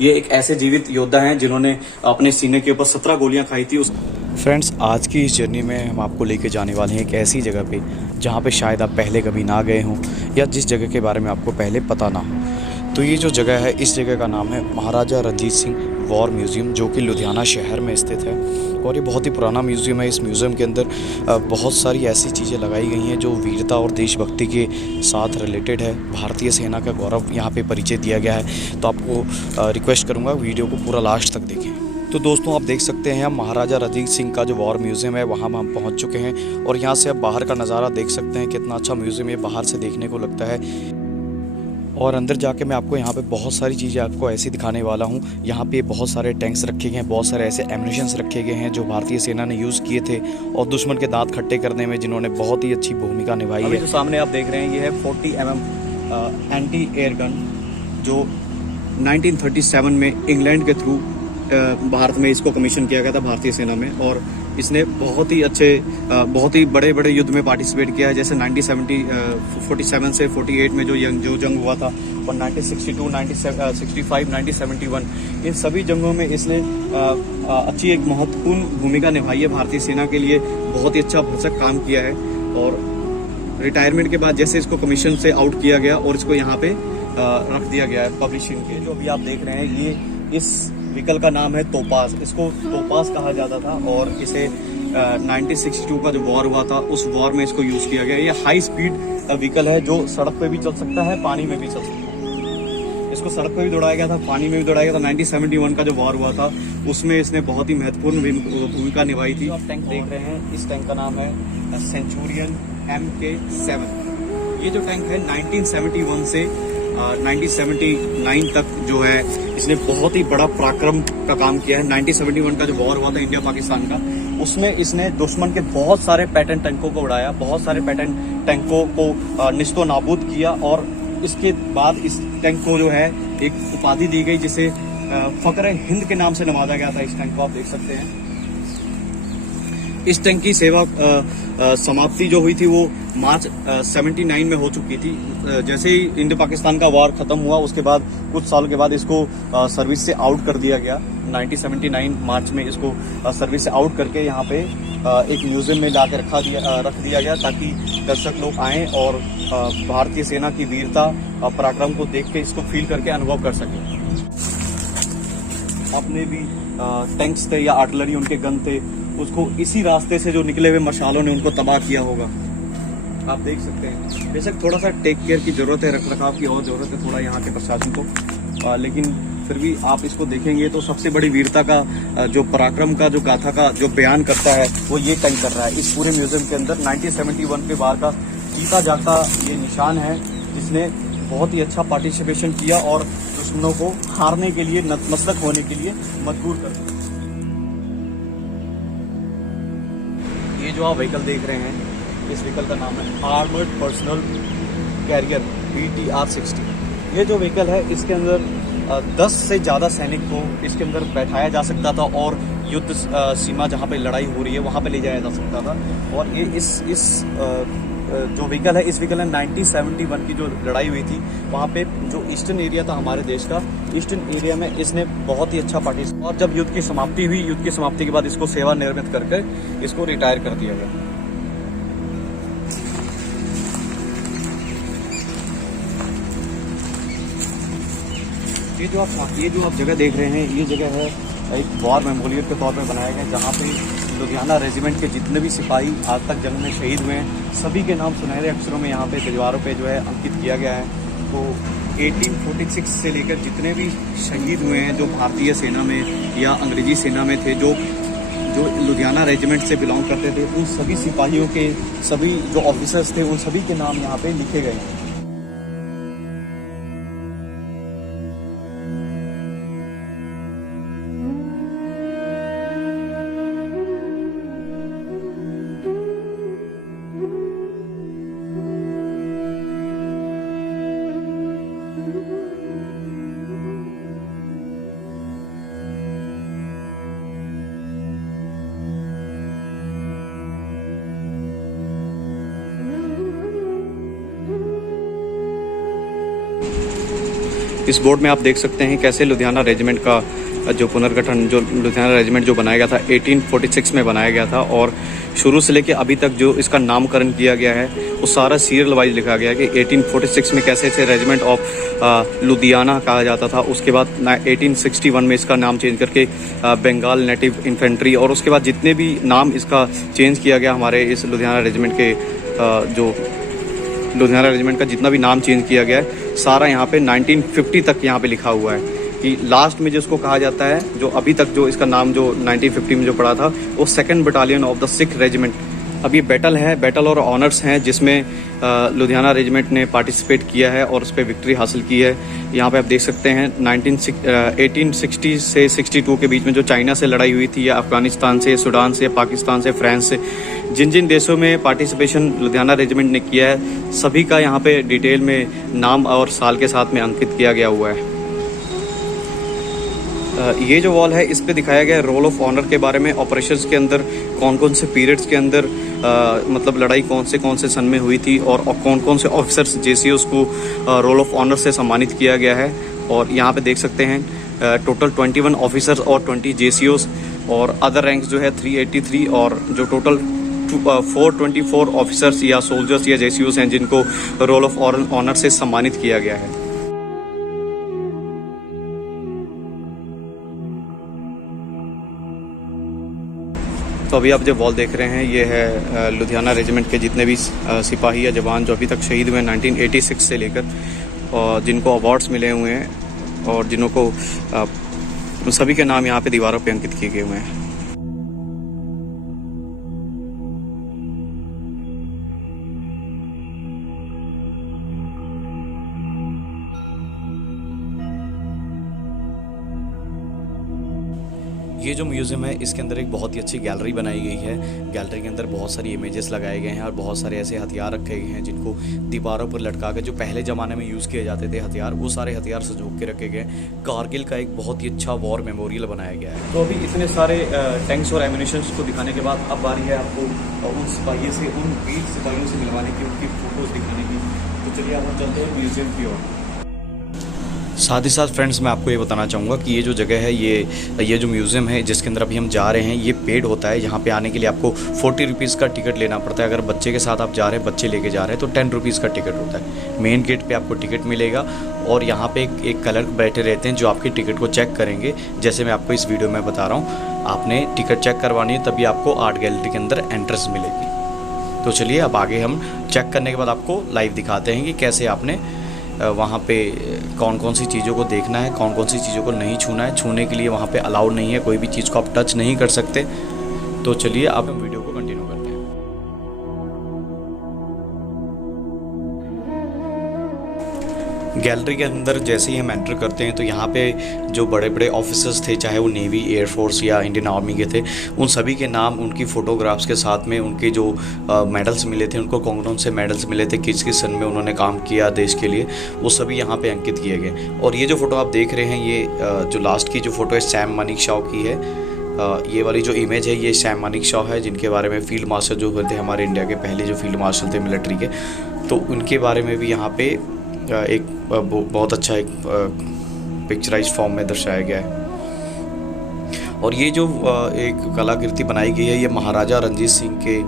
ये एक ऐसे जीवित योद्धा हैं जिन्होंने अपने सीने के ऊपर 17 गोलियां खाई थी। फ्रेंड्स, आज की इस जर्नी में हम आपको लेके जाने वाले हैं एक ऐसी जगह पे जहाँ पे शायद आप पहले कभी ना गए हों या जिस जगह के बारे में आपको पहले पता ना हो। तो ये जो जगह है, इस जगह का नाम है महाराजा रणजीत सिंह वॉर म्यूज़ियम, जो कि लुधियाना शहर में स्थित है। और ये बहुत ही पुराना म्यूज़ियम है। इस म्यूज़ियम के अंदर बहुत सारी ऐसी चीज़ें लगाई गई हैं जो वीरता और देशभक्ति के साथ रिलेटेड है। भारतीय सेना का गौरव यहाँ पे परिचय दिया गया है। तो आपको रिक्वेस्ट करूँगा वीडियो को पूरा लास्ट तक देखें। तो दोस्तों, आप देख सकते हैं हम महाराजा रणजीत सिंह का जो वॉर म्यूज़ियम है वहाँ हम पहुँच चुके हैं। और यहाँ से आप बाहर का नज़ारा देख सकते हैं, कितना अच्छा म्यूज़ियम ये बाहर से देखने को लगता है। और अंदर जाके मैं आपको यहाँ पे बहुत सारी चीज़ें आपको ऐसी दिखाने वाला हूँ। यहाँ पे बहुत सारे टैंक्स रखे गए हैं, बहुत सारे ऐसे एम्युनिशंस रखे गए हैं जो भारतीय सेना ने यूज़ किए थे और दुश्मन के दांत खट्टे करने में जिन्होंने बहुत ही अच्छी भूमिका निभाई है। जो सामने आप देख रहे हैं ये है 40 mm एंटी एयर गन, जो 1937 में इंग्लैंड के थ्रू भारत में इसको कमीशन किया गया था भारतीय सेना में। और इसने बहुत ही अच्छे बहुत ही बड़े बड़े युद्ध में पार्टिसिपेट किया है, जैसे 1947 से 48 में जो जंग हुआ था, और 1962, 1965, 1971, इन सभी जंगों में इसने अच्छी एक महत्वपूर्ण भूमिका निभाई है भारतीय सेना के लिए। बहुत ही अच्छा भरसक काम किया है। और रिटायरमेंट के बाद जैसे इसको कमीशन से आउट किया गया और इसको यहाँ पे रख दिया गया है पब्लिशिंग के। जो अभी आप देख रहे हैं, ये इस व्हीकल का नाम है तोपाज। इसको तोपाज कहा जाता था और इसे 1962 का जो वॉर हुआ था उस वॉर में इसको यूज़ किया गया। ये हाई स्पीड व्हीकल है जो सड़क पे भी चल सकता है, पानी में भी चल सकता है। इसको सड़क पे भी दौड़ाया गया था, पानी में भी दौड़ाया गया था। 1971 का जो वॉर हुआ था उसमें इसने बहुत ही महत्वपूर्ण भूमिका निभाई थी। आप टैंक देख रहे हैं, इस टैंक का नाम है सेंचुरियन MK7। ये जो टैंक है 1971 से 1979 तक जो है इसने बहुत ही बड़ा पराक्रम का काम किया है। 1971 का जो वॉर हुआ था इंडिया पाकिस्तान का, उसमें इसने दुश्मन के बहुत सारे पैटर्न टैंकों को उड़ाया, बहुत सारे पैटर्न टैंकों को निस्तो नाबूद किया। और इसके बाद इस टैंक को जो है एक उपाधि दी गई जिसे फकर हिंद के नाम से नवाजा गया था। इस टैंक को आप देख सकते हैं। इस टैंक की सेवा समाप्ति जो हुई थी वो मार्च 79 में हो चुकी थी। जैसे ही इंडो पाकिस्तान का वॉर खत्म हुआ उसके बाद कुछ साल के बाद इसको सर्विस से आउट कर दिया गया। 1979 मार्च में इसको सर्विस से आउट करके यहाँ पे एक म्यूजियम में ला के रख दिया गया, ताकि दर्शक लोग आएँ और भारतीय सेना की वीरता पराक्रम को देख के इसको फील करके अनुभव कर सकें। अपने भी टैंक्स थे या आर्टिलरी उनके गन थे, उसको इसी रास्ते से जो निकले हुए मशालों ने उनको तबाह किया होगा। आप देख सकते हैं। बेशक थोड़ा सा टेक केयर की जरूरत है, रख रखाव की और जरूरत है थोड़ा यहाँ के प्रशासन को, लेकिन फिर भी आप इसको देखेंगे तो सबसे बड़ी वीरता का जो पराक्रम का जो गाथा का जो बयान करता है वो ये टैंक कर रहा है। इस पूरे म्यूजियम के अंदर 1971 के बार का जीता जागता ये निशान है, जिसने बहुत ही अच्छा पार्टिसिपेशन किया और दुश्मनों को हारने के लिए, नतमस्तक होने के लिए मजबूर कर दिया। ये जो आप व्हीकल देख रहे हैं, इस व्हीकल का नाम है आर्मर्ड पर्सनल कैरियर BTR 60। ये जो व्हीकल है इसके अंदर 10 से ज़्यादा सैनिक को इसके अंदर बैठाया जा सकता था और युद्ध सीमा जहाँ पे लड़ाई हो रही है वहाँ पे ले जाया जा सकता था। और ये इस जो व्हीकल है, इस व्हीकल ने 1971 की जो लड़ाई हुई थी वहाँ पे जो ईस्टर्न एरिया था हमारे देश का, ईस्टर्न एरिया में इसने बहुत ही अच्छा पार्टिसिपेट। और जब युद्ध की समाप्ति हुई, युद्ध की समाप्ति के बाद इसको सेवानिवृत्त करके इसको रिटायर कर दिया गया। ये जो आप जगह देख रहे हैं, ये जगह है एक वॉर मेमोरियल के तौर पे बनाया गया, जहाँ पे लुधियाना रेजिमेंट के जितने भी सिपाही आज तक जंग में शहीद हुए हैं सभी के नाम सुनहरे अक्षरों में यहाँ पे दीवारों पे जो है अंकित किया गया है। तो 1846 से लेकर जितने भी शहीद हुए हैं जो भारतीय सेना में या अंग्रेजी सेना में थे, जो लुधियाना रेजिमेंट से बिलोंग करते थे, उन सभी सिपाहियों के, सभी जो ऑफिसर्स थे, उन सभी के नाम यहाँ पे लिखे गए हैं। इस बोर्ड में आप देख सकते हैं कैसे लुधियाना रेजिमेंट का जो पुनर्गठन, जो लुधियाना रेजिमेंट जो बनाया गया था 1846 में बनाया गया था, और शुरू से लेके अभी तक जो इसका नामकरण किया गया है वो सारा सीरियल वाइज लिखा गया है कि 1846 में कैसे इसे रेजिमेंट ऑफ लुधियाना कहा जाता था। उसके बाद 1861 में इसका नाम चेंज करके बंगाल नेटिव इन्फेंट्री, और उसके बाद जितने भी नाम इसका चेंज किया गया हमारे इस लुधियाना रेजिमेंट के जो लुधियाना रेजिमेंट का जितना भी नाम चेंज किया गया है सारा यहाँ पे 1950 तक यहाँ पे लिखा हुआ है कि लास्ट में जिसको कहा जाता है, जो अभी तक जो इसका नाम जो 1950 में जो पड़ा था वो 2nd battalion of the Sikh regiment. अब ये बैटल है, बैटल और ऑनर्स हैं जिसमें लुधियाना रेजिमेंट ने पार्टिसिपेट किया है और उस पर विक्ट्री हासिल की है। यहाँ पे आप देख सकते हैं 1860 से 62 के बीच में जो चाइना से लड़ाई हुई थी, या अफगानिस्तान से, सूडान से, पाकिस्तान से, फ्रांस से, जिन जिन देशों में पार्टिसिपेशन लुधियाना रेजिमेंट ने किया है सभी का यहाँ पे डिटेल में नाम और साल के साथ में अंकित किया गया हुआ है। ये जो वॉल है इस पे दिखाया गया है रोल ऑफ ऑनर के बारे में, ऑपरेशंस के अंदर कौन कौन से पीरियड्स के अंदर मतलब लड़ाई कौन से सन में हुई थी, और कौन कौन से ऑफिसर्स जेसीओस को रोल ऑफ ऑनर से सम्मानित किया गया है। और यहाँ पे देख सकते हैं टोटल 21 ऑफिसर्स और 20 जेसीओस, और अदर रैंक्स जो है 383, और जो टोटल 424 ऑफिसर्स या सोल्जर्स या जेसीओस हैं जिनको रोल ऑफ ऑनर से सम्मानित किया गया है। तो अभी आप जो वॉल देख रहे हैं ये है लुधियाना रेजिमेंट के जितने भी सिपाही या जवान जो अभी तक शहीद हुए 1986 से लेकर, और जिनको अवार्ड्स मिले हुए हैं और जिन्हों को उन सभी के नाम यहाँ पे दीवारों पे अंकित किए गए हुए हैं। ये जो म्यूज़ियम है इसके अंदर एक बहुत ही अच्छी गैलरी बनाई गई है। गैलरी के अंदर बहुत सारी इमेजेस लगाए गए हैं और बहुत सारे ऐसे हथियार रखे गए हैं जिनको दीवारों पर लटका कर, जो पहले ज़माने में यूज़ किए जाते थे हथियार, वो सारे हथियार सजो के रखे गए। कारगिल का एक बहुत ही अच्छा वॉर मेमोरियल बनाया गया है। तो अभी इतने सारे टैंक्स और एम्यूनिशंस को दिखाने के बाद अब बारी है आपको उन सिपाहियों से, उन वीर सिपाहियों से मिलवाने की, उनकी फ़ोटोज़ दिखाने की। तो चलिए अब हम चलते हैं म्यूज़ियम की ओर। साथ ही साथ फ्रेंड्स मैं आपको ये बताना चाहूँगा कि ये जो जगह है, ये जो म्यूज़ियम है जिसके अंदर अभी हम जा रहे हैं, ये पेड होता है। यहाँ पे आने के लिए आपको 40 रुपीज़ का टिकट लेना पड़ता है। अगर बच्चे के साथ आप जा रहे हैं, बच्चे लेके जा रहे हैं, तो 10 रुपीज़ का टिकट होता है। मेन गेट पे आपको टिकट मिलेगा और यहाँ पे एक क्लर्क बैठे रहते हैं जो आपकी टिकट को चेक करेंगे। जैसे मैं आपको इस वीडियो में बता रहा हूँ, आपने टिकट चेक करवानी है तभी आपको आर्ट गैलरी के अंदर एंट्रेंस मिलेगी। तो चलिए अब आगे हम चेक करने के बाद आपको लाइव दिखाते हैं कि कैसे आपने वहाँ पे कौन कौन सी चीज़ों को देखना है, कौन कौन सी चीज़ों को नहीं छूना है। छूने के लिए वहाँ पे अलाउड नहीं है, कोई भी चीज़ को आप टच नहीं कर सकते। तो चलिए अब हम वीडियो को कंटिन्यू करते हैं। गैलरी के अंदर जैसे ही हम एंटर करते हैं तो यहाँ पे जो बड़े बड़े ऑफिसर्स थे, चाहे वो नेवी, एयरफोर्स या इंडियन आर्मी के थे, उन सभी के नाम, उनकी फ़ोटोग्राफ्स के साथ में उनके जो मेडल्स मिले थे, उनको कौन कौन से मेडल्स मिले थे, किस किस सन में उन्होंने काम किया देश के लिए, वो सभी यहाँ पे अंकित किए गए। और ये जो फ़ोटो आप देख रहे हैं, ये जो लास्ट की जो फ़ोटो है सैम मानेकशॉ की है। ये वाली जो इमेज है ये सैम मानेकशॉ है, जिनके बारे में फील्ड मार्शल जो हुए थे हमारे इंडिया के पहले जो फील्ड मार्शल थे मिलिट्री के, तो उनके बारे में भी यहाँ पे एक बहुत अच्छा एक पिक्चराइज फॉर्म में दर्शाया गया है। और ये जो एक कलाकृति बनाई गई है, ये महाराजा रणजीत सिंह के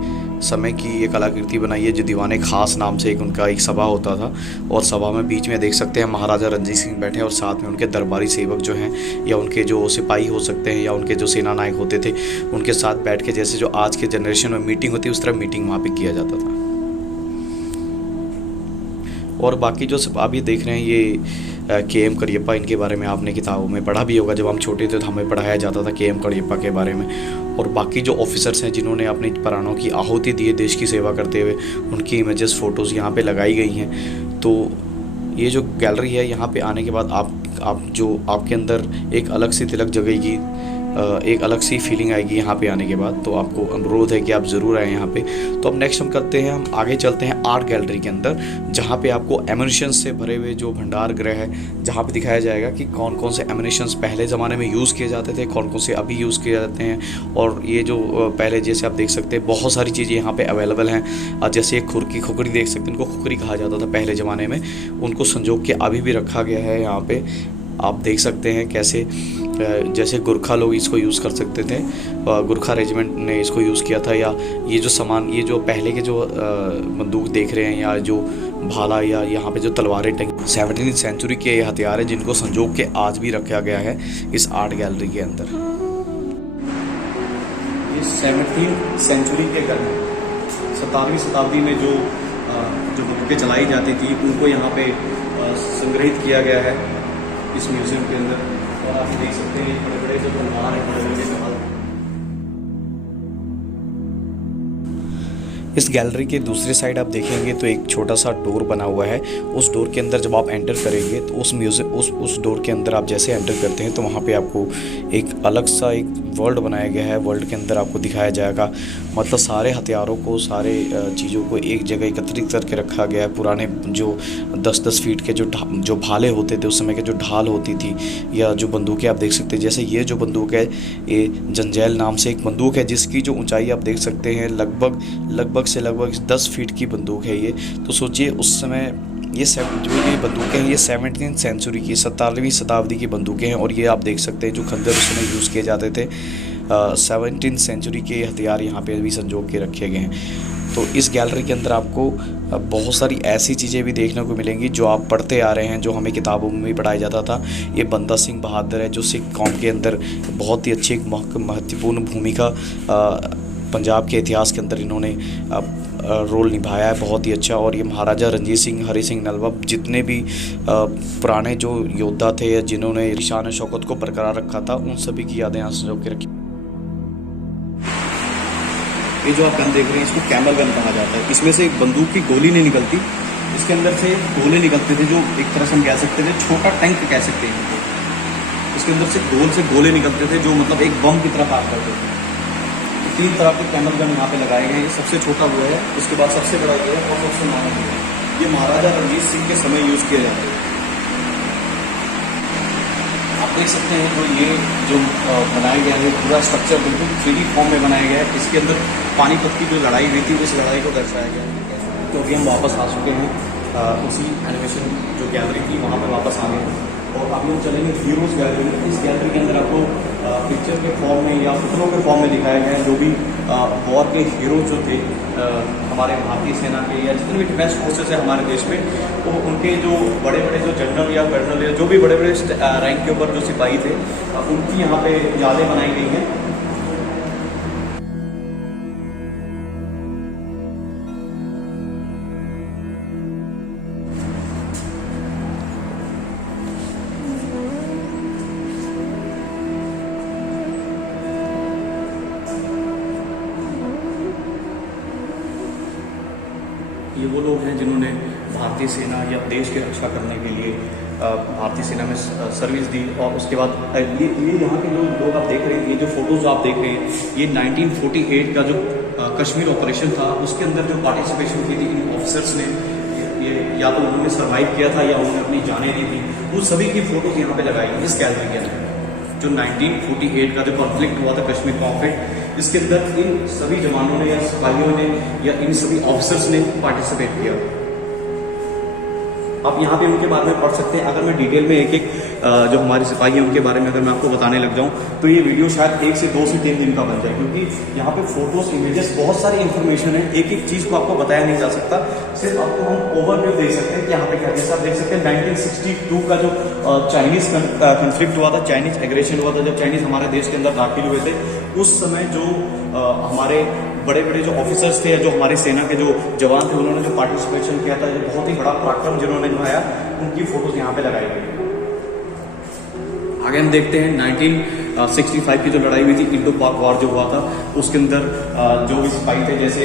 समय की ये कलाकृति बनाई है, जो दीवाने खास नाम से उनका एक सभा होता था। और सभा में बीच में देख सकते हैं महाराजा रणजीत सिंह बैठे हैं और साथ में उनके दरबारी सेवक जो हैं, या उनके जो सिपाही हो सकते हैं, या उनके जो सेना नायक होते थे, उनके साथ बैठ के जैसे जो आज के जनरेशन में मीटिंग होती है उस तरह मीटिंग वहाँ पर किया जाता था। और बाकी जो सब आप ये देख रहे हैं, ये के.एम. करियप्पा, इनके बारे में आपने किताबों में पढ़ा भी होगा। जब हम छोटे थे तो हमें पढ़ाया जाता था के.एम. करियप्पा के बारे में। और बाकी जो ऑफिसर्स हैं जिन्होंने अपने प्राणों की आहुति दी है देश की सेवा करते हुए, उनकी इमेजेस, फ़ोटोज़ यहाँ पे लगाई गई हैं। तो ये जो गैलरी है, यहाँ पे आने के बाद आप जो आपके अंदर एक अलग सी तिलक जगेगी एक अलग सी फीलिंग आएगी यहाँ पे आने के बाद। तो आपको अनुरोध है कि आप ज़रूर आएँ यहाँ पे। तो अब नेक्स्ट हम करते हैं, हम आगे चलते हैं आर्ट गैलरी के अंदर, जहाँ पे आपको एमुनिशन से भरे हुए जो भंडार गृह है, जहाँ पे दिखाया जाएगा कि कौन कौन से एमुनिशंस पहले ज़माने में यूज़ किए जाते थे, कौन कौन से अभी यूज़ किए जाते हैं। और ये जो पहले जैसे आप देख सकते हैं बहुत सारी चीज़ें यहाँ पे अवेलेबल हैं। जैसे एक खुरकी देख सकते हैं, इनको खुकरी कहा जाता था पहले ज़माने में, उनको संजो के अभी भी रखा गया है यहाँ पे। आप देख सकते हैं कैसे जैसे गोरखा लोग इसको यूज़ कर सकते थे, गोरखा रेजिमेंट ने इसको यूज़ किया था। या ये जो सामान, ये जो पहले के जो बंदूक देख रहे हैं या जो भाला या यहाँ पे जो तलवारें टंगी, 17वीं सेंचुरी के ये हथियार हैं जिनको संजो के आज भी रखा गया है इस आर्ट गैलरी के अंदर। ये 17वीं सेंचुरी के गन, 17वीं शताब्दी में जो बंदूकें चलाई जाती थी उनको यहाँ पे संग्रहित किया गया है इस म्यूजियम के अंदर। और आप देख सकते हैं बड़े बड़े जो भंडार हैं, बड़े बड़े जहाज। इस गैलरी के दूसरे साइड आप देखेंगे तो एक छोटा सा डोर बना हुआ है। उस डोर के अंदर जब आप एंटर करेंगे तो उस म्यूजियम उस डोर के अंदर आप जैसे एंटर करते हैं तो वहाँ पे आपको एक अलग सा एक वर्ल्ड बनाया गया है। वर्ल्ड के अंदर आपको दिखाया जाएगा, मतलब सारे हथियारों को, सारे चीज़ों को एक जगह एकत्रित करके रखा गया है। पुराने जो 10-10 फीट के जो भाले होते थे उस समय के, जो ढाल होती थी, या जो बंदूकें आप देख सकते हैं। जैसे ये जो बंदूक है, ये जंजैल नाम से एक बंदूक है जिसकी जो ऊंचाई आप देख सकते हैं लगभग 10 फीट की बंदूक है ये। तो सोचिए उस समय ये बंदूकें हैं, ये 17वीं सेंचुरी की, 17वीं शताब्दी की बंदूकें हैं। और ये आप देख सकते हैं जो खंजर उस समय यूज़ किए जाते थे, 17वीं सेंचुरी के हथियार यहाँ पे भी संजो के रखे गए हैं। तो इस गैलरी के अंदर आपको बहुत सारी ऐसी चीज़ें भी देखने को मिलेंगी जो आप पढ़ते आ रहे हैं, जो हमें किताबों में भी पढ़ाया जाता था। ये बंदा सिंह बहादुर है जो सिख कौम के अंदर बहुत ही अच्छी एक महत्वपूर्ण भूमिका पंजाब के इतिहास के अंदर इन्होंने रोल निभाया है, बहुत ही अच्छा। और ये महाराजा रणजीत सिंह, हरि सिंह नलवा, जितने भी पुराने जो योद्धा थे या जिन्होंने शान शौकत को बरकरार रखा था, उन सभी की यादें यहाँ संजो के रखी। ये जो आप गन देख रहे हैं इसको कैमल गन कहा जाता है। इसमें से एक बंदूक की गोली नहीं निकलती, इसके अंदर से गोले निकलते थे जो एक तरह से हम कह सकते थे छोटा टैंक कह सकते हैं। इसके अंदर से गोल से गोले निकलते थे जो मतलब एक बम की तरह काम करते थे। 3 तरह के कैमल गन यहाँ पे लगाए गए हैं। सबसे छोटा वो है, उसके बाद सबसे बड़ा ये है और सबसे महंगा ये है। ये महाराजा रणजीत सिंह के समय यूज़ किए जाते हैं। आप देख सकते हैं तो ये जो बनाया गया है पूरा स्ट्रक्चर बिल्कुल 3D फॉर्म में बनाया गया है। इसके अंदर पानीपत की जो लड़ाई हुई थी उस लड़ाई को दर्शाया गया है। तो अभी हम वापस आ चुके हैं उसी एनिमेशन जो गैलरी थी वहाँ पर वापस आ गए हैं। और अभी हम चलेंगे हीरोज़ गैलरी में। इस गैलरी के अंदर आपको पिक्चर के फॉर्म में या पुतलों के फॉर्म में दिखाया गया है जो भी वॉर के हीरो जो थे हमारे भारतीय सेना के या जितने भी डिफेंस फोर्सेस है हमारे देश में, तो उनके जो बड़े बड़े जो जनरल या कर्नल या जो भी बड़े बड़े रैंक के ऊपर जो सिपाही थे उनकी यहाँ पे यादें बनाई गई हैं। ये वो लोग हैं जिन्होंने भारतीय सेना या देश की रक्षा करने के लिए भारतीय सेना में सर्विस दी। और उसके बाद ये यहाँ के जो लोग आप देख रहे हैं, ये जो फोटोज़ आप देख रहे हैं, ये 1948 का जो कश्मीर ऑपरेशन था उसके अंदर जो पार्टिसिपेशन की थी इन ऑफिसर्स ने, ये या तो उन्होंने सर्वाइव किया था या उन्होंने अपनी जानें दी थी, उन सभी की फ़ोटोज़ यहाँ पे लगाई इस गैलरी के अंदर। जो 1948 का जो कॉन्फ्लिक्ट हुआ था कश्मीर कॉन्फ्लिक्ट, इसके अंदर इन सभी जवानों ने या सिपाहियों ने या इन सभी ऑफिसर्स ने पार्टिसिपेट किया। आप यहाँ पे उनके बारे में पढ़ सकते हैं। अगर मैं डिटेल में एक जो हमारे सिपाही हैं उनके बारे में अगर मैं आपको बताने लग जाऊँ तो ये वीडियो शायद 1 से 2 से 3 दिन का बन जाए, क्योंकि यहाँ पे फोटोज, इमेजेस, बहुत सारी इन्फॉर्मेशन है। एक एक चीज़ को आपको बताया नहीं जा सकता, सिर्फ आपको हम ओवरव्यू देख सकते हैं कि यहाँ पे क्या। जैसे आप देख सकते हैं 1962 का जो चाइनीज़ कन्फ्लिक्ट हुआ था, चाइनीज़ एग्रेशन हुआ था, जब चाइनीज़ हमारे देश के अंदर दाखिल हुए थे, उस समय जो हमारे बड़े बड़े जो ऑफिसर्स थे, जो हमारे सेना के जो जवान थे, उन्होंने जो पार्टिसिपेशन किया था, जो बहुत ही बड़ा पराक्रम जिन्होंने निभाया, उनकी फोटोज यहाँ पे लगाई गई। आगे हम देखते हैं 1965 की जो लड़ाई हुई थी, इंडो पाक वॉर जो हुआ था, उसके अंदर जो भी सिपाही थे, जैसे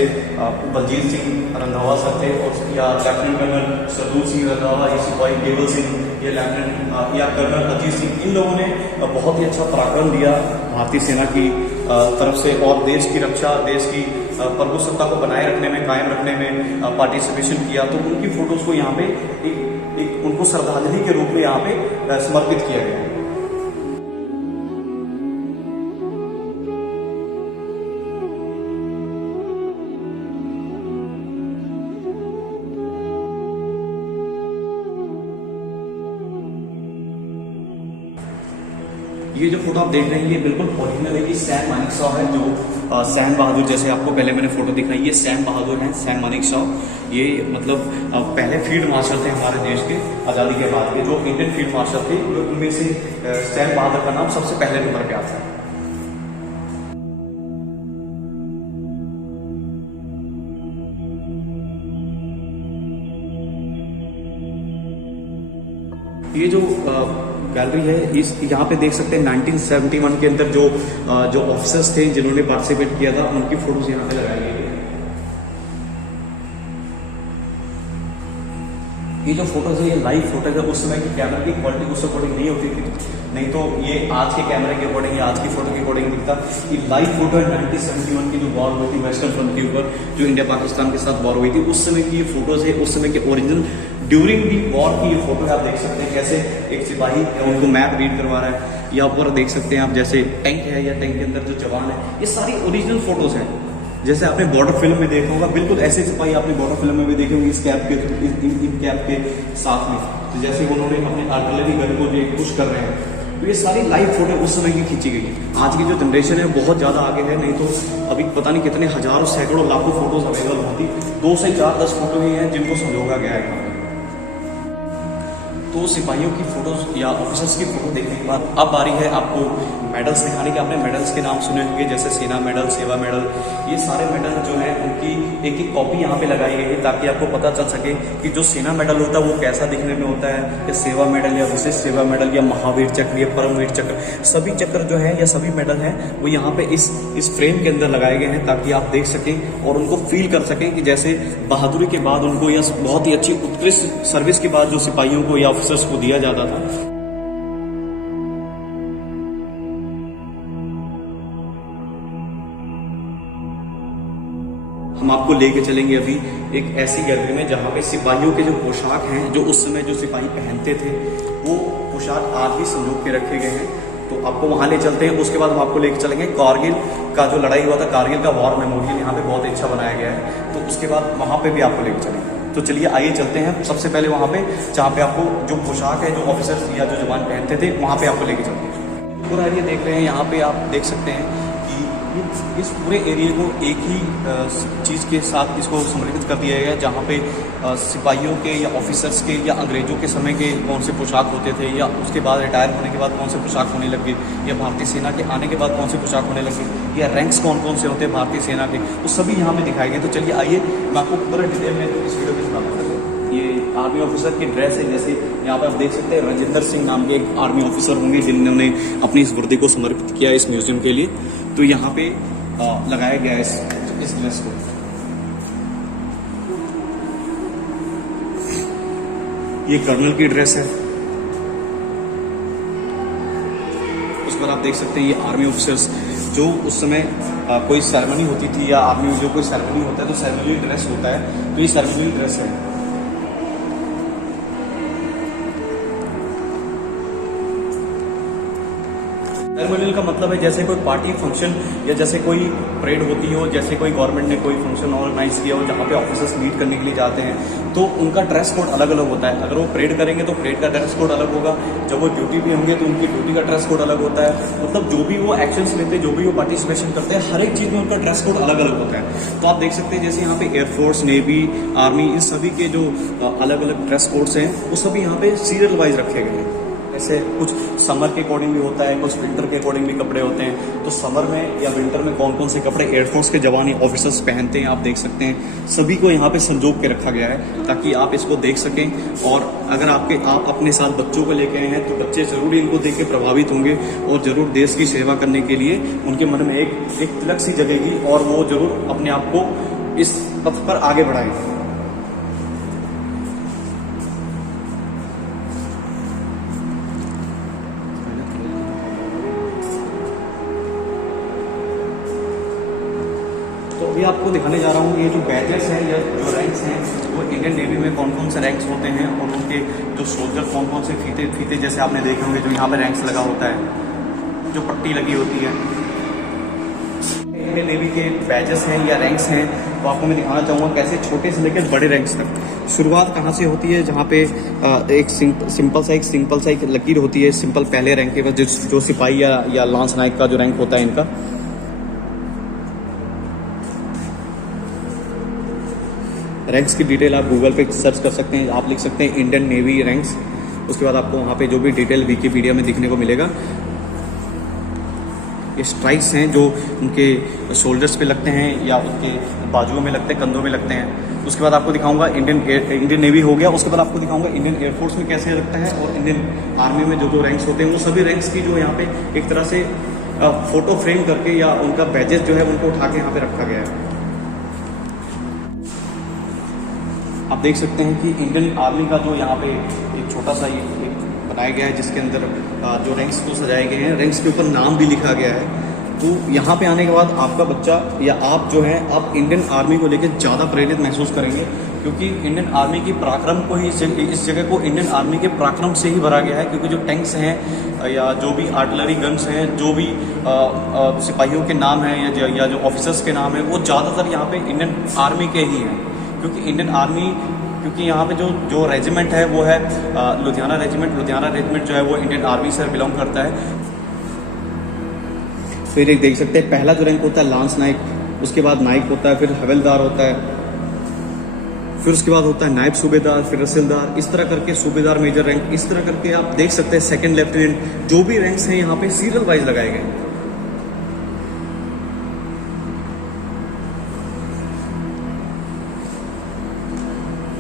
बलजीत सिंह रंधावा सर थे, और या लेफ्टिनेंट कर्नल सरदूल सिंह रंधावा, ये सिपाही केवल सिंह, ये लेफ्टिनेंट या कर्नल अजीत सिंह, इन लोगों ने बहुत ही अच्छा पराक्रम दिया भारतीय सेना की तरफ से, और देश की रक्षा, देश की प्रभुसत्ता को बनाए रखने में, कायम रखने में पार्टिसिपेशन किया। तो उनकी फोटोज को यहाँ पे एक उनको श्रद्धांजलि के रूप में यहाँ पे समर्पित किया गया है। ये जो फोटो आप देख रहे हैं ये बिल्कुल ओरिजिनल है, ये सैम मानेकशॉ है, जो सैम बहादुर, जैसे आपको पहले मैंने फोटो दिखाई, ये सैम बहादुर हैं, सैम मानेकशॉ। ये मतलब पहले फील्ड मार्शल थे हमारे देश के आज़ादी के बाद के, जो इंडियन फील्ड मार्शल थे, उनमें से सैम बहादुर का नाम सबसे पहले नंबर पे आता है। ये जो गैलरी है, इस यहाँ पे देख सकते हैं 1971 के अंदर जो ऑफिसर्स थे जिन्होंने पार्टिसिपेट किया था, उनकी फोटोज यहाँ पे लगाई गई है। ये जो फोटोज है ये लाइव फोटोज है, उस समय की कैमरा की क्वालिटी उस अकॉर्डिंग नहीं होती थी, नहीं तो ये आज के कैमरे के अकॉर्डिंग या आज की फोटो के अकॉर्डिंग दिखता। ये लाइव फोटो है 1971 की, जो वॉर हुई थी वेस्टर्न फ्रंट के ऊपर, जो इंडिया पाकिस्तान के साथ वॉर हुई थी, उस समय की ये फोटोज है, उस समय के ओरिजिनल ड्यूरिंग दी वॉर की ये फोटो है। आप देख सकते हैं कैसे एक सिपाही उनको मैप रीड करवा रहा है, या ऊपर देख सकते हैं आप जैसे टैंक है या टैंक के अंदर जो जवान है, ये सारी ओरिजिनल फोटोज हैं। जैसे आपने बॉर्डर फिल्म में देखा होगा, बिल्कुल ऐसे सिपाही आपने बॉर्डर फिल्म में भी देखे होंगे, इस कैप के इन कैप के साथ में, तो जैसे उन्होंने अपने आर्टिलरी गन को जो पुश कर रहे हैं, तो ये सारी लाइव फोटो उस समय की खींची गई है। आज की जो जनरेशन है बहुत ज़्यादा आगे है, नहीं तो अभी पता नहीं कितने हजारों सैकड़ों लाखों फोटोज अवेलेबल होती, 2 से 4 10 फोटो ही हैं जिनको संजोगा गया है। तो सिपाहियों की फोटोज या ऑफिसर्स की फोटो देखने के बाद अब बारी है आपको मेडल्स दिखाने के। आपने मेडल्स के नाम सुने होंगे, जैसे सेना मेडल, सेवा मेडल, ये सारे मेडल जो हैं उनकी एक एक कॉपी यहाँ पे लगाई गई है, ताकि आपको पता चल सके कि जो सेना मेडल होता है वो कैसा दिखने में होता है, या सेवा मेडल या विशेष सेवा मेडल या महावीर चक्र या परमवीर चक्र, सभी चक्र जो है या सभी मेडल हैं वो यहाँ पे इस फ्रेम के अंदर लगाए गए हैं, ताकि आप देख सकें और उनको फील कर सकें कि जैसे बहादुरी के बाद उनको या बहुत ही अच्छी उत्कृष्ट सर्विस के बाद जो सिपाहियों को या ऑफिसर्स को दिया जाता था। हम आपको लेके चलेंगे अभी एक ऐसी गैलरी में जहाँ पे सिपाहियों के जो पोशाक हैं, जो उस समय जो सिपाही पहनते थे, वो पोशाक आज भी संजो के रखे गए हैं। तो आपको वहाँ ले चलते हैं। उसके बाद हम आपको लेके चलेंगे कारगिल का जो लड़ाई हुआ था, कारगिल का वॉर मेमोरियल यहाँ पे बहुत अच्छा बनाया गया है, तो उसके बाद वहाँ पे भी आपको लेके चलेंगे। तो चलिए आइए चलते हैं सबसे पहले वहाँ पे जहाँ पे आपको जो पोशाक है, जो ऑफिसर्स या जो जवान पहनते थे, वहाँ पे आपको लेके चलते हैं। पूरा एरिया देख रहे हैं, यहाँ पे आप देख सकते हैं इस पूरे एरिया को एक ही चीज़ के साथ इसको समर्पित कर दिया गया है, जहाँ पे सिपाहियों के या ऑफिसर्स के या अंग्रेज़ों के समय के कौन से पोशाक होते थे, या उसके बाद रिटायर होने के बाद कौन से पोशाक होने लगे, या भारतीय सेना के आने के बाद कौन से पोशाक होने लगे, या रैंक्स कौन कौन से होते हैं भारतीय सेना के, वो सभी यहाँ पे दिखाए गए। तो चलिए आइए मैं आपको पूरा डिटेल में इस वीडियो में बताता हूँ। ये आर्मी ऑफिसर की ड्रेस है, जैसे यहाँ पर आप देख सकते हैं राजेंद्र सिंह नाम के एक आर्मी ऑफिसर होंगे जिन्होंने अपनी इस वर्दी को समर्पित किया इस म्यूजियम के लिए। तो यहाँ पे लगाया गया है इस ड्रेस को। ये कर्नल की ड्रेस है। उस पर आप देख सकते हैं ये आर्मी ऑफिसर्स जो उस समय कोई सेरेमनी होती थी, या आर्मी में जो कोई सेरेमनी होता है तो सेरेमनी ड्रेस होता है, तो ये सेरेमनी ड्रेस है। सेरेमोनियल का मतलब है जैसे कोई पार्टी फंक्शन या जैसे कोई परेड होती हो, जैसे कोई गवर्नमेंट ने कोई फंक्शन ऑर्गेनाइज किया हो जहाँ पे ऑफिसर्स मीट करने के लिए जाते हैं, तो उनका ड्रेस कोड अलग अलग होता है। अगर वो परेड करेंगे तो परेड का ड्रेस कोड अलग होगा, जब वो ड्यूटी पे होंगे तो उनकी ड्यूटी का ड्रेस कोड अलग होता है। मतलब जो भी वो एक्शंस लेते हैं, जो भी वो पार्टिसिपेशन करते हैं, हर एक चीज़ में उनका ड्रेस कोड अलग अलग होता है। तो आप देख सकते हैं जैसे यहाँ पे एयरफोर्स, नेवी, आर्मी, इन सभी के जो अलग अलग ड्रेस कोड्स हैं वो सभी यहाँ पे सीरियल वाइज रखे गए हैं। ऐसे कुछ समर के अकॉर्डिंग भी होता है, कुछ विंटर के अकॉर्डिंग भी कपड़े होते हैं। तो समर में या विंटर में कौन कौन से कपड़े एयरफोर्स के जवान या ऑफिसर्स पहनते हैं आप देख सकते हैं। सभी को यहाँ पे संजो के रखा गया है ताकि आप इसको देख सकें। और अगर आप अपने साथ बच्चों को लेके आए हैं तो बच्चे ज़रूर इनको देख के प्रभावित होंगे और ज़रूर देश की सेवा करने के लिए उनके मन में एक तिलक सी जगेगी और वो ज़रूर अपने आप को इस पथ पर आगे बढ़ाएंगे। तो अभी आपको दिखाने जा रहा हूँ ये जो बैचेस हैं या जो रैंक्स हैं वो इंडियन नेवी में कौन कौन से रैंक्स होते हैं और उनके जो सोल्जर कौन कौन से फीते जैसे आपने देखे होंगे जो यहाँ पे रैंक्स लगा होता है, जो पट्टी लगी होती है। इंडियन नेवी के बैचेस हैं या रैंक्स हैं तो आपको मैं दिखाना चाहूँगा कैसे छोटे से लेकर बड़े रैंक्स तक शुरुआत कहाँ से होती है। जहाँ पे एक सिंपल सा एक लकीर होती है सिंपल पहले रैंक के बाद जो सिपाही या लांस नायक का जो रैंक होता है इनका। रैंक्स की डिटेल आप गूगल पे सर्च कर सकते हैं, आप लिख सकते हैं इंडियन नेवी रैंक्स। उसके बाद आपको वहाँ पे जो भी डिटेल विकिपीडिया में दिखने को मिलेगा। ये स्ट्राइक्स हैं जो उनके शोल्डर्स पे लगते हैं या उनके बाजुओं में लगते हैं, कंधों में लगते हैं। उसके बाद आपको दिखाऊंगा इंडियन नेवी हो गया। उसके बाद आपको दिखाऊंगा इंडियन एयरफोर्स में कैसे लगता है और इंडियन आर्मी में जो रैंक्स होते हैं वो सभी रैंक्स की जो यहाँ पे एक तरह से फोटो फ्रेम करके या उनका बैजेस जो है उनको उठा के यहाँ पे रखा गया है। आप देख सकते हैं कि इंडियन आर्मी का जो यहाँ पे एक छोटा सा एक बनाया गया है जिसके अंदर जो रैंक्स को सजाए गए हैं, रैंक्स के ऊपर नाम भी लिखा गया है। तो यहाँ पे आने के बाद आपका बच्चा या आप जो है आप इंडियन आर्मी को लेकर ज़्यादा प्रेरित महसूस करेंगे क्योंकि इंडियन आर्मी की पराक्रम को ही इस जगह को इंडियन आर्मी के पराक्रम से ही भरा गया है। क्योंकि जो टैंक्स हैं या जो भी आर्टिलरी गन्स हैं, जो भी सिपाहियों के नाम हैं या जो ऑफिसर्स के नाम हैं वो ज़्यादातर यहाँ पे इंडियन आर्मी के ही हैं। क्योंकि यहाँ पे जो रेजिमेंट है वो है लुधियाना रेजिमेंट जो है वो इंडियन आर्मी से बिलोंग करता है। फिर एक देख सकते हैं पहला जो रैंक होता है लांस नायक, उसके बाद नायक होता है, फिर हवलदार होता है, फिर उसके बाद होता है नायब सूबेदार, फिर रसीलदार, इस तरह करके सूबेदार मेजर रैंक, इस तरह करके आप देख सकते हैं सेकंड लेफ्टिनेंट, जो भी रैंक्स हैं यहाँ पे सीरियल वाइज लगाए गए।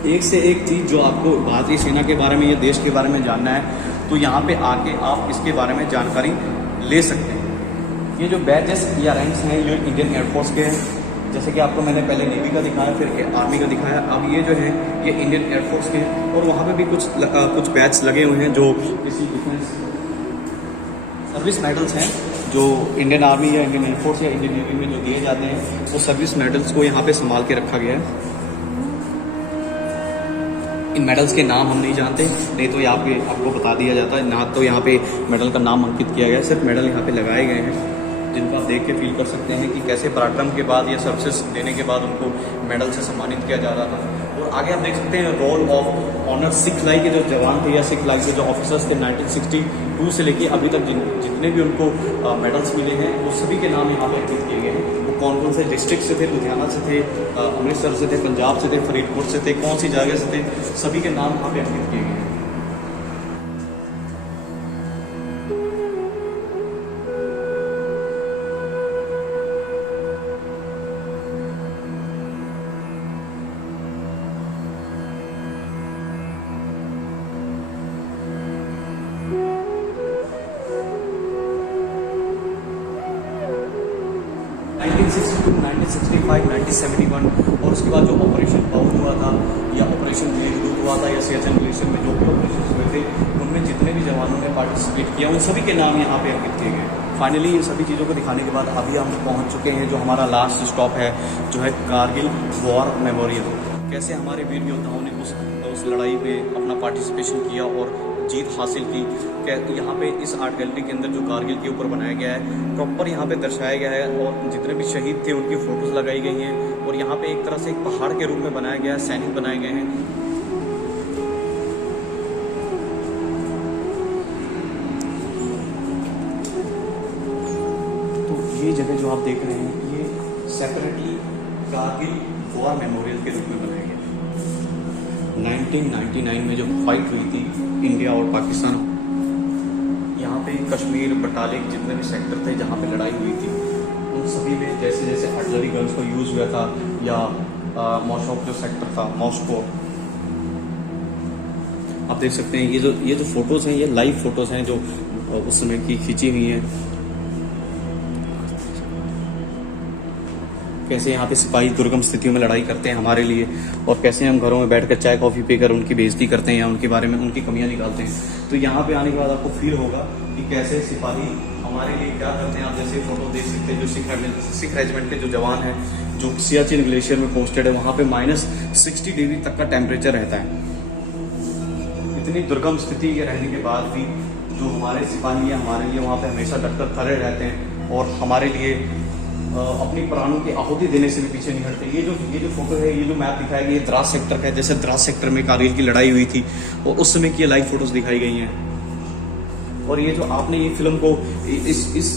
एक से एक चीज़ जो आपको भारतीय सेना के बारे में या देश के बारे में जानना है तो यहाँ पे आके आप इसके बारे में जानकारी ले सकते हैं। ये जो बैचेस या रैंक्स हैं ये इंडियन एयरफोर्स के हैं, जैसे कि आपको मैंने पहले नेवी का दिखाया फिर आर्मी का दिखाया, अब ये जो है ये इंडियन एयरफोर्स के हैं। और वहाँ पे भी कुछ बैच लगे हुए हैं जो किसी डिफेंस सर्विस मेडल्स हैं जो इंडियन आर्मी या इंडियन एयरफोर्स या इंडियन नेवी में जो दिए जाते हैं वो सर्विस मेडल्स को यहाँ पे संभाल के रखा गया है। इन मेडल्स के नाम हम नहीं जानते, नहीं तो यहाँ पे आपको बता दिया जाता है ना। तो यहाँ पे मेडल का नाम अंकित किया गया है, सिर्फ मेडल यहाँ पे लगाए गए हैं जिनको आप देख के फील कर सकते हैं कि कैसे पराक्रम के बाद या सर्विसेज देने के बाद उनको मेडल से सम्मानित किया जा रहा था। और आगे आप देख सकते हैं रोल ऑफ ऑनर सिख लाई के जो जवान थे या सिख लाई के जो ऑफिसर्स थे 1962 से लेके अभी तक जितने भी उनको मेडल्स मिले हैं वो सभी के नाम यहाँ पे अंकित किए गए हैं। वो कौन कौन से डिस्ट्रिक्ट से थे, लुधियाना से थे, अमृतसर से थे, पंजाब से थे, फरीदकोट से थे, कौन सी जगह से थे, सभी के नाम यहाँ पे अंकित किए गए हैं। और उसके बाद जो ऑपरेशन पाउल हुआ था या ऑपरेशन मेघदूत हुआ था या सियाचिन ग्लेशियर में जो भी ऑपरेशन हुए थे उनमें जितने भी जवानों ने पार्टिसिपेट किया उन सभी के नाम यहाँ पे अंकित किए गए। फाइनली इन सभी चीज़ों को दिखाने के बाद अभी हम पहुँच चुके हैं जो हमारा लास्ट स्टॉप है जो है कारगिल वॉर मेमोरियल। कैसे हमारे वीर योद्धाओं ने उस लड़ाई में अपना पार्टिसिपेशन किया और जीत हासिल की। यहाँ पे इस आर्ट गैलरी के अंदर जो कारगिल के ऊपर बनाया गया है प्रॉपर यहाँ पे दर्शाया गया है और जितने भी शहीद थे उनकी फोटोज लगाई गई हैं और यहाँ पे एक तरह से एक पहाड़ के रूप में बनाया गया है, सैनिक बनाए गए हैं। तो ये जगह जो आप देख रहे हैं ये सेपरेटली कारगिल वॉर मेमोरियल के रूप में बनाया गया है। 1999 में जो फाइट हुई थी इंडिया और पाकिस्तान पे कश्मीर, बटालिक, जितने भी सेक्टर थे जहाँ पे लड़ाई हुई थी, उन सभी में जैसे जैसे आर्टिलरी गन्स को यूज़ हुआ था, या मॉशॉक जो सेक्टर था, मॉस्को, आप देख सकते हैं ये जो फोटोज़ हैं, ये लाइव फोटोज़ हैं जो उस समय की खींची हुई हैं। कैसे यहाँ पे सिपाही दुर्गम स्थितियों में लड़ाई करते हैं हमारे लिए, और कैसे हम घरों में बैठकर चाय कॉफ़ी पीकर उनकी बेइज्जती करते हैं या उनके बारे में उनकी कमियां निकालते हैं। तो यहाँ पे आने के बाद आपको फील होगा कि कैसे सिपाही हमारे लिए क्या करते हैं। आप जैसे फोटो देख सकते हैं, जो सिख रेजिमेंट के जो जवान हैं, जो सियाचिन ग्लेशियर में पोस्टेड है, वहाँ पे -60 डिग्री तक का टेम्परेचर रहता है। इतनी दुर्गम स्थिति के रहने के बाद भी जो हमारे सिपाही हैं, हमारे लिए वहाँ पे हमेशा डटकर खड़े रहते हैं और हमारे लिए अपनी प्राणों की आहुति देने से भी पीछे नहीं हटते। ये जो फोटो है, ये जो मैप दिखाया गया, ये द्रास सेक्टर का है। जैसे द्रास सेक्टर में कारगिल की लड़ाई हुई थी और उस समय की लाइव फोटोज दिखाई गई हैं। और ये जो आपने ये फिल्म को इस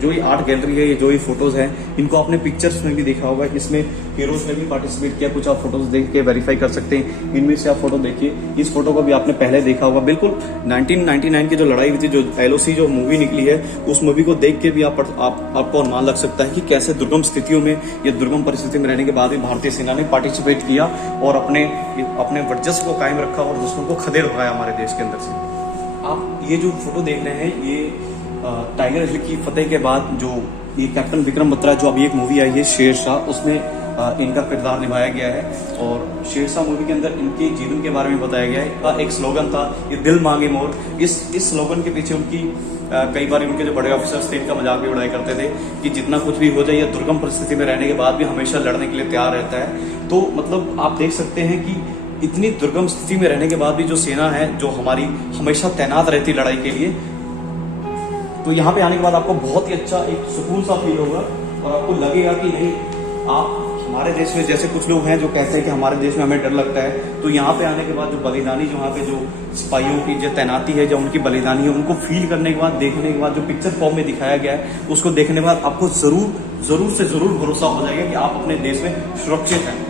जो ये आर्ट गैलरी है, ये जो ये फोटोज हैं, इनको आपने पिक्चर्स में भी देखा होगा। इसमें हीरोज ने भी पार्टिसिपेट किया। कुछ आप फोटोज देख के वेरीफाई कर सकते हैं। इनमें से आप फोटो देखिए। इस फोटो को भी आपने पहले देखा होगा। बिल्कुल 1999 की जो लड़ाई हुई थी, जो LOC जो मूवी निकली है, उस मूवी को देख के भी आपको अनुमान लग सकता है कि कैसे दुर्गम स्थितियों में या दुर्गम परिस्थिति में रहने के बाद भी भारतीय सेना ने पार्टिसिपेट किया और अपने वर्चस्व को कायम रखा और दुश्मन को खदेड़ उठाया हमारे देश के अंदर से। आप ये जो फोटो देख रहे हैं, ये टाइगर हिल की फतेह के बाद जो ये कैप्टन विक्रम बत्रा, जो अभी एक मूवी आई है शेरशाह, उसमें इनका किरदार निभाया गया है। और शेरशाह मूवी के अंदर इनके जीवन के बारे में बताया गया है। एक स्लोगन था, ये दिल मांगे मोर। इस स्लोगन के पीछे उनकी कई बार उनके जो बड़े ऑफिसर्स थे, इनका मजाक भी उड़ाया करते थे कि जितना कुछ भी हो जाए, ये दुर्गम परिस्थिति में रहने के बाद भी हमेशा लड़ने के लिए तैयार रहता है। तो मतलब आप देख सकते हैं कि इतनी दुर्गम स्थिति में रहने के बाद भी जो सेना है, जो हमारी हमेशा तैनात रहती लड़ाई के लिए, तो यहाँ पे आने के बाद आपको बहुत ही अच्छा एक सुकून सा फील होगा और आपको लगेगा कि नहीं, आप हमारे देश में, जैसे कुछ लोग हैं जो कहते हैं कि हमारे देश में हमें डर लगता है, तो यहाँ पे आने के बाद जो बलिदानी, जो यहाँ पे जो सिपाहियों की जो तैनाती है, जो उनकी बलिदानी है, उनको फील करने के बाद, देखने के बाद, जो पिक्चर फॉर्म में दिखाया गया है, उसको देखने के बाद आपको जरूर से जरूर भरोसा हो जाएगा कि आप अपने देश में सुरक्षित हैं।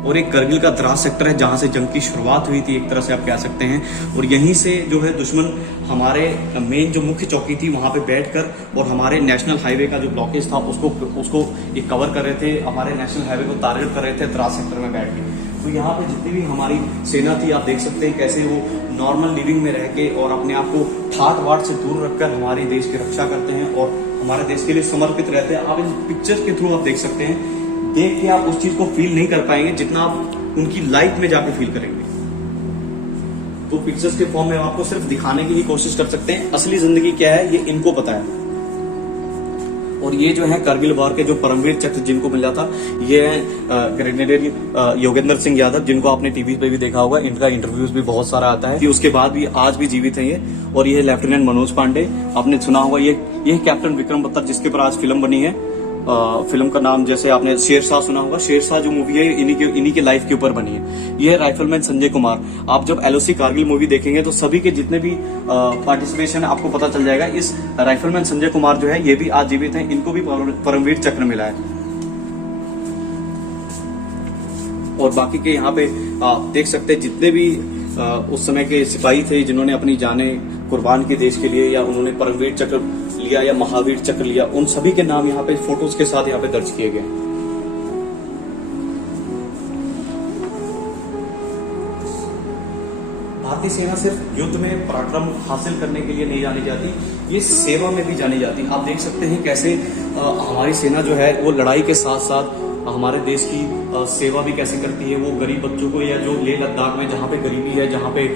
और एक करगिल का द्रास सेक्टर है जहां से जंग की शुरुआत हुई थी, एक तरह से आप कह सकते हैं। और यहीं से जो है दुश्मन हमारे मेन जो मुख्य चौकी थी वहां पे बैठकर और हमारे नेशनल हाईवे का जो ब्लॉकेज था उसको ये कवर कर रहे थे, हमारे नेशनल हाईवे को टारगेट कर रहे थे द्रास सेक्टर में बैठ के। तो यहाँ पे जितनी भी हमारी सेना थी, आप देख सकते हैं कैसे वो नॉर्मल लिविंग में रह के और अपने आप को ठाट वाट से दूर रखकर हमारे देश की रक्षा करते हैं और हमारे देश के लिए समर्पित रहते हैं। आप इन पिक्चर्स के थ्रू आप देख सकते हैं, देख के आप उस चीज को फील नहीं कर पाएंगे जितना आप उनकी लाइफ में जाके फील करेंगे। तो पिक्चर्स के फॉर्म में आपको सिर्फ दिखाने की ही कोशिश कर सकते हैं, असली जिंदगी क्या है ये इनको पता है। और ये जो है करगिल वार के जो परमवीर चक्र जिनको मिला था, ये है ग्रेनेडियर योगेंद्र सिंह यादव, जिनको आपने टीवी पे भी देखा होगा। इनका इंटरव्यूज भी बहुत सारा आता है। उसके बाद भी आज भी जीवित है ये। और ये लेफ्टिनेंट मनोज पांडे, आपने सुना होगा, ये कैप्टन विक्रम बत्रा, जिसके ऊपर आज फिल्म बनी है। फिल्म का नाम जैसे आपने शेरशाह सुना होगा। शेरशाह जो मूवी है इन्हीं के लाइफ के ऊपर बनी है। ये है राइफलमैन संजय कुमार। आप जब LOC कारगिल मूवी देखेंगे तो सभी के जितने भी पार्टिसिपेशन है आपको पता चल जाएगा। इस राइफलमैन संजय कुमार जो है ये भी आज जीवित हैं, इनको भी परमवीर चक्र मिला है। और बाकी के यहाँ पे देख सकते हैं जितने भी उस समय के सिपाही थे जिन्होंने अपनी जानें कुर्बान की देश के लिए, या उन्होंने परमवीर चक्र लिया या महावीर चक्र लिया, उन सभी के नाम यहाँ पे फोटोज के साथ यहाँ पे दर्ज किए गए। भारतीय सेना सिर्फ युद्ध में पराक्रम हासिल करने के लिए नहीं जानी जाती, ये सेवा में भी जानी जाती। आप देख सकते हैं कैसे हमारी सेना जो है वो लड़ाई के साथ साथ हमारे देश की सेवा भी कैसे करती है। वो गरीब बच्चों को, या जो लेह लद्दाख में जहाँ पे गरीबी है, जहाँ पे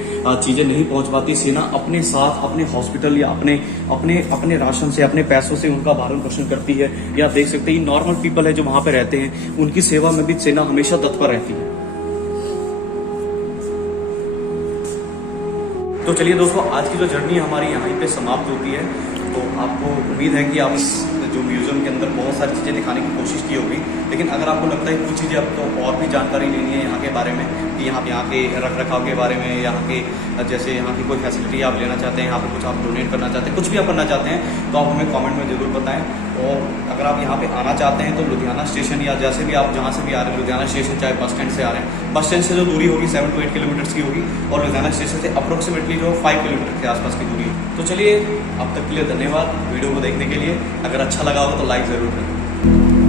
चीजें नहीं पहुंच पाती, सेना अपने साथ अपने हॉस्पिटल या अपने राशन से, अपने पैसों से उनका भरण पोषण करती है। या देख सकते हैं नॉर्मल पीपल है जो वहां पे रहते हैं, उनकी सेवा में भी सेना हमेशा तत्पर रहती है। तो चलिए दोस्तों, आज की जो जर्नी हमारी यहाँ पे समाप्त होती है। तो आपको उम्मीद है कि आप इस जो म्यूजियम के अंदर बहुत सारी चीज़ें दिखाने की कोशिश की होगी, लेकिन अगर आपको लगता है कुछ चीज़ें आपको और भी जानकारी लेनी है यहाँ के बारे में, कि यहाँ के रख रखाव के बारे में, यहाँ के जैसे यहाँ की कोई फैसिलिटी आप लेना चाहते हैं, यहाँ पे कुछ आप डोनेट करना चाहते हैं, कुछ भी आप करना चाहते हैं, तो आप हमें कमेंट में ज़रूर बताएं। और अगर आप यहाँ पे आना चाहते हैं तो लुधियाना स्टेशन या जैसे भी आप जहाँ से भी आ रहे हैं, लुधियाना स्टेशन चाहे बस स्टैंड से आ रहे हैं, बस स्टैंड से जो दूरी होगी 7 to 8 किलोमीटर्स की होगी और लुधियाना स्टेशन से अप्रोक्सीमेटली जो 5 किलोमीटर के आसपास की दूरी है। तो चलिए अब तक के लिए धन्यवाद वीडियो को देखने के लिए। अगर अच्छा लगा हो तो लाइक ज़रूर करें।